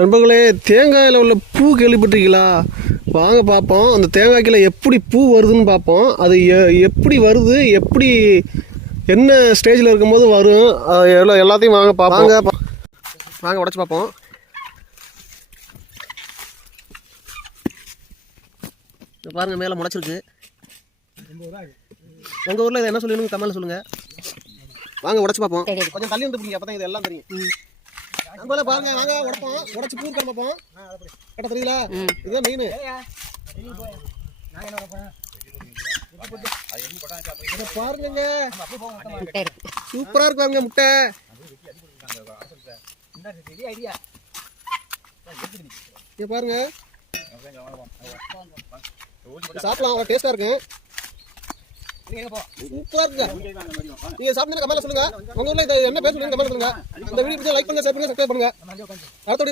நண்பர்களே, தேங்காயில் உள்ள பூ கேள்விப்பட்டிருக்கீங்களா? வாங்க பார்ப்போம். அந்த தேங்காய்க்குள்ள எப்படி பூ வருதுன்னு பார்ப்போம். அது எப்படி வருது, எப்படி என்ன ஸ்டேஜில் இருக்கும்போது வரும், எல்லாத்தையும் வாங்க பார்ப்போம். வாங்க உடச்சி பார்ப்போம். பாருங்க, மேலே முளைச்சிருக்கு. உங்கள் ஊரில் இதை என்ன சொல்லுங்க, கமெண்ட்ல சொல்லுங்க. வாங்க உடச்சி பார்ப்போம். கொஞ்சம் தள்ளி வந்து பிடிங்க, அப்போ தான் இது எல்லாம் தெரியும். நம்மள பாருங்க, வாங்க உடைப்போம். உடைச்சு பூ கட்ட பார்ப்போம். கட்ட தெரியுங்களா? இதுதான் மெயின். பாருங்க, சூப்பரா இருக்கு முட்டை. பாருங்க, சாப்பிடலாம், டேஸ்டா இருக்கு. சூப்பரா இருக்கு. நீங்க சாப்பிட்டு கமெண்ட்ல சொல்லுங்க. உங்க ஊர்ல என்ன பேர் சொல்லுங்க, கமெண்ட்ல சொல்லுங்க. இந்த வீடியோ லைக் பண்ணுங்க, ஷேர் பண்ணுங்க, சப்ஸ்கிரைப் பண்ணுங்க. அடுத்த